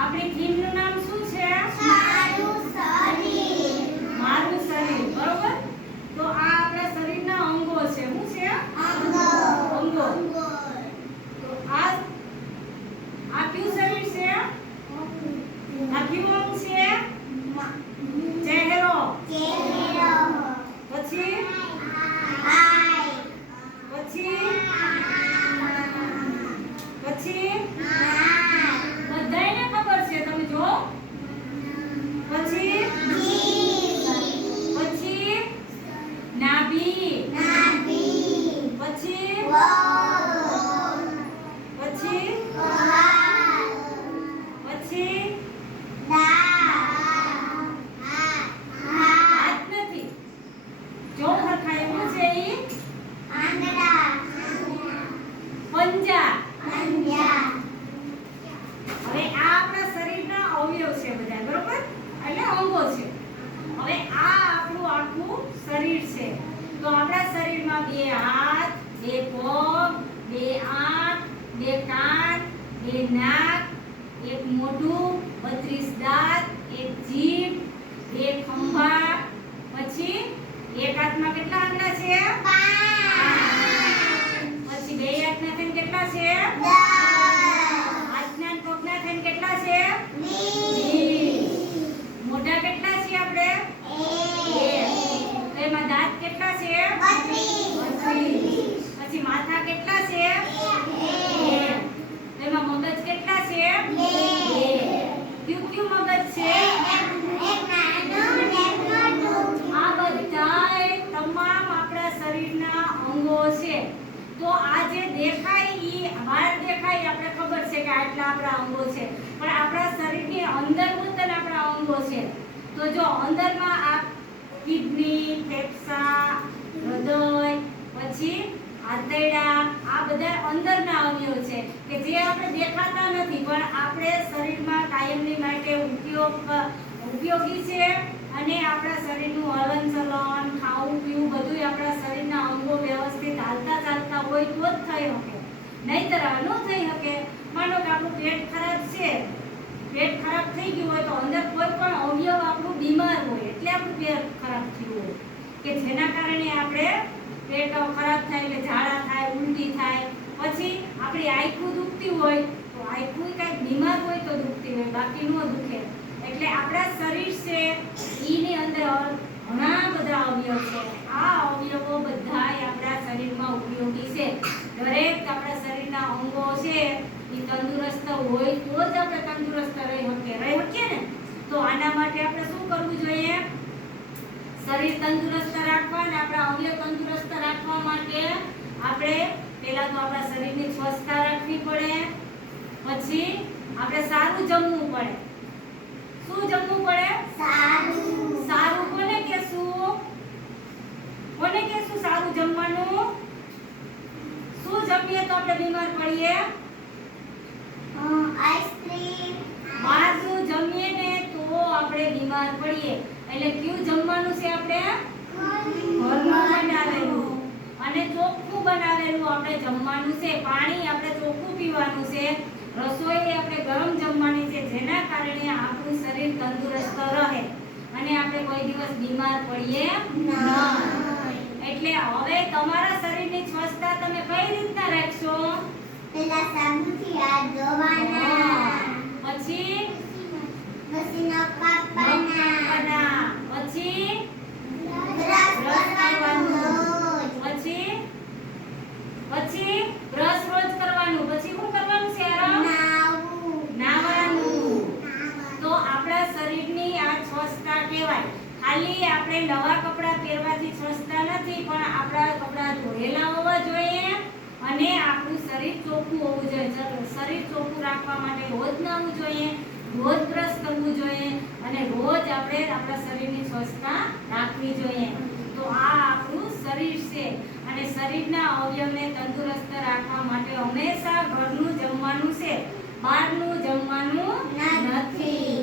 આપણી થીમનું નામ શું છે? મારું શરીર. બરોબર? તો આ આપણા શરીરના અંગો છે. શું છે? અંગો. તો આ કયું શરીર છે? આ કયું અંગ છે? ચહેરો. પછી બધાયને ખબર છે, તમે જો. પછી નાભી. પછી હાથ નથી. જો હરખાય એવું છે ઈ પંજા. હવે આ આપણા શરીરના અવયવ છે બધા. બરોબર? એટલે અંગો છે. હવે આ આપણું આખું શરીર છે. તો આપણા શરીરમાં 2 હાથ, 2 પગ, 2 આંખ, 2 કાન, 2 નાક, 1 મોઢું, 32 દાંત, 1 જીભ, 2 ખંભા. પછી એક હાથમાં કેટલા આંગળા છે? 5. પછી 2 હાથના થઈને કેટલા છે? 10. હાથના પગના થઈને કેટલા છે? 20. મોઢા કેટલા છે આપણે? 1. તો એમાં દાંત કેટલા છે? 32. પછી માથા કેટલા છે? 1. તો એમાં મગજ કેટલા છે? 2. કયું મગજ છે? આ બધાય તમામ આપણા શરીરના અંગો છે. તો આ જે દેખાય ઈ બહાર દેખાય આપણે ખબર છે કે આટલા આપણા અંગો છે, પણ આપણા શરીરની અંદર પણ આપણા અંગો છે. તો જો અંદરમાં આ કિડની, ફેફસા, હૃદય, પછી આંતરડા, આ બધા અંદરના અવયવ છે કે જે આપણે દેખાતા નથી પણ આપણે શરીરમાં કાયમની માટે ઉપયોગી છે. અને આપણા શરીરનું હલનચલન, ખાવું પીવું બધું આપણા શરીરના અંગો વ્યવસ્થિત હાલતા ચાલતા હોય તો જ થઈ શકે, નહીંતર ન થઈ શકે. માનો કે આપણું પેટ ખરાબ છે, પેટ ખરાબ થઈ ગયું હોય તો અંદર કોઈ પણ અવયવ આપણું બીમાર હોય એટલે આપણું પેટ ખરાબ થયું હોય કે જેના કારણે આપણે પેટ ખરાબ થાય એટલે ઝાડા થાય, ઉલટી થાય. પછી આપણી આંખું દુખતી હોય તો આંખું કાંઈક બીમાર હોય તો દુખતી હોય, બાકી ન દુખે. એટલે આપણા શરીર છે ઈની અંદર ઘણા બધા અવયવ છે. આ અવયવો બધાય આપણા શરીરમાં ઉપયોગી છે. દરેક આપણા શરીરના અંગો છે ઈ તંદુરસ્ત હોય તો જ આપણે તંદુરસ્ત રહી શકીએ ને. તો આના માટે આપણે શું કરવું જોઈએ? શરીર તંદુરસ્ત રાખવા અને આપણા અવયવ તંદુરસ્ત રાખવા માટે આપણે પહેલા તો આપણા શરીરની સ્વચ્છતા રાખવી પડે. પછી આપણે સારું જમવું પડે. શું જમવું પડે? સારું. કોને કહેશું સારું જમવાનું? શું જમીએ તો આપણે બીમાર પડીએ? આઈસ્ક્રીમ, બહારનું જમીએ ને તો આપણે બીમાર પડીએ. એટલે કયું જમવાનું છે આપણે? ઘરનું બનાવેલું અને ચોખ્ખું બનાવેલું આપણે જમવાનું છે. પાણી આપણે ચોખ્ખું પીવાનું છે. રસોઈ આપણે ગરમ જમવાની છે, જેના કારણે આપણું શરીર તંદુરસ્ત રહે અને આપણે કોઈ દિવસ બીમાર પડીએ નહીં. એટલે હવે તમારા શરીરની સ્વચ્છતા તમે કઈ રીતના રાખશો? પહેલા સાબુથી હાથ ધોવાના, પછી નખ કાપવાના, પછી બ્રશ કરવાનું, પછી બ્રશ રોજ કરવાનું, પછી શું કરવાનું છે? નાવાનું. તો આપણા શરીરની આ સ્વચ્છતા કહેવાય. ખાલી આપણે નવા કપડાં પહેરવાથી સ્વચ્છતા નથી, પણ આપણા કપડાં ધોયેલા હોવા જોઈએ અને આપણું શરીર ચોખ્ખું હોવું જોઈએ. શરીર ચોખ્ખું રાખવા માટે રોજ નાહવું જોઈએ, રોજ બ્રશ કરવું જોઈએ અને રોજ આપણે આપણા શરીરની સ્વચ્છતા રાખવી જોઈએ. તો આ આપણું શરીર છે અને શરીરના અવયવને તંદુરસ્ત રાખવા માટે હંમેશા ઘરનું જમવાનું છે, બહારનું જમવાનું નથી.